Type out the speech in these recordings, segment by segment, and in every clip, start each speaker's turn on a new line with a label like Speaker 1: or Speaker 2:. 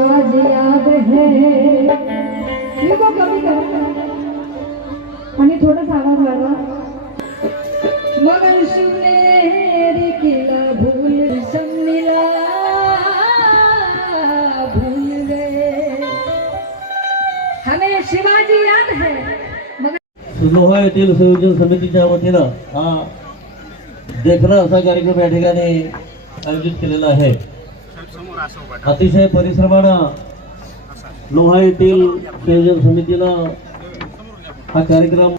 Speaker 1: आज याद है लिखो कमी करा आणि थोडं आवाज वाढवा. मगर शिवनेरी किला भूल सम्मिला भूल गए हमें शिवाजी याद है. मगर
Speaker 2: येथील संयोजन समितीच्या वतीनं हा देखणा असा कार्यक्रम या ठिकाणी आयोजित केलेला आहे. अतिशय परिश्रमानं लोहा येथील संयोजन हा कार्यक्रम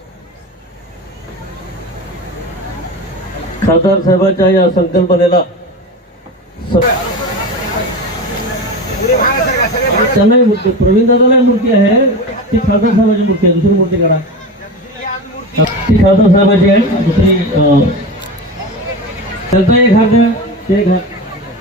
Speaker 2: खासदार साहेबांच्या या संकल्पनेला त्यांनाही मूर्ती प्रवीण दादाला मूर्ती आहे ती खासदार साहेबाची मूर्ती आहे दुसरी मूर्ती काढा ती खासदार साहेबाची आहे दुसरी त्यांचा एक ते एक हात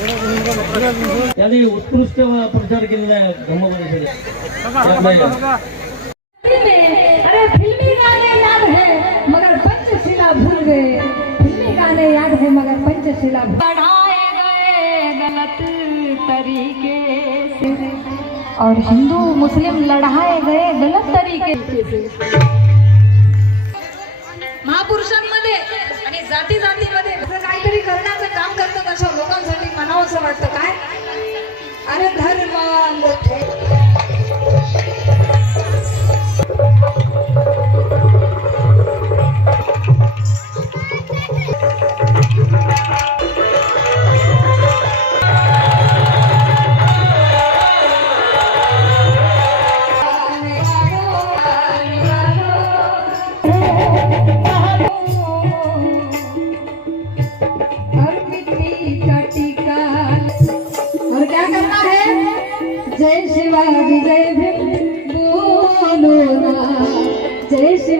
Speaker 2: त्यांनी उत्कृष्ट प्रचार केलेला आहे
Speaker 1: अरे फिल्मी गाने याद है मगर पंचशिला भूल गए। फिल्मी गाने याद है मगर पंचशिला गए। गलत तरीके से। और हिंदू मुस्लिम लढाए गए गलत तरीके से। महापुरुषांमध्ये आणि जाती जातीमध्ये असं वाटतं काय? अरे धर्म मोठ जय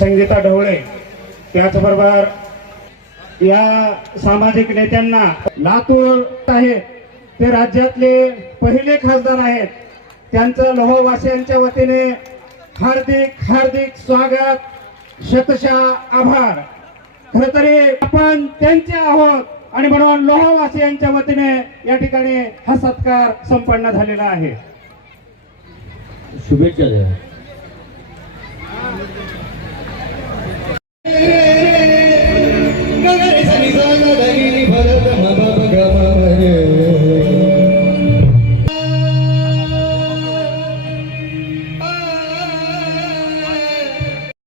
Speaker 3: संगीता ढवळे त्याचबरोबर या सामाजिक नेत्यांना लातूर आहे ते राज्यातले पहिले खासदार आहेत. त्यांचं लोहवासियांच्या वतीने हार्दिक हार्दिक स्वागत शतशा आभार. खर तरी आपण त्यांचे आहोत आणि म्हणून लोहवासियांच्या वतीने या ठिकाणी हा सत्कार संपन्न झालेला आहे.
Speaker 2: शुभेच्छा द्या.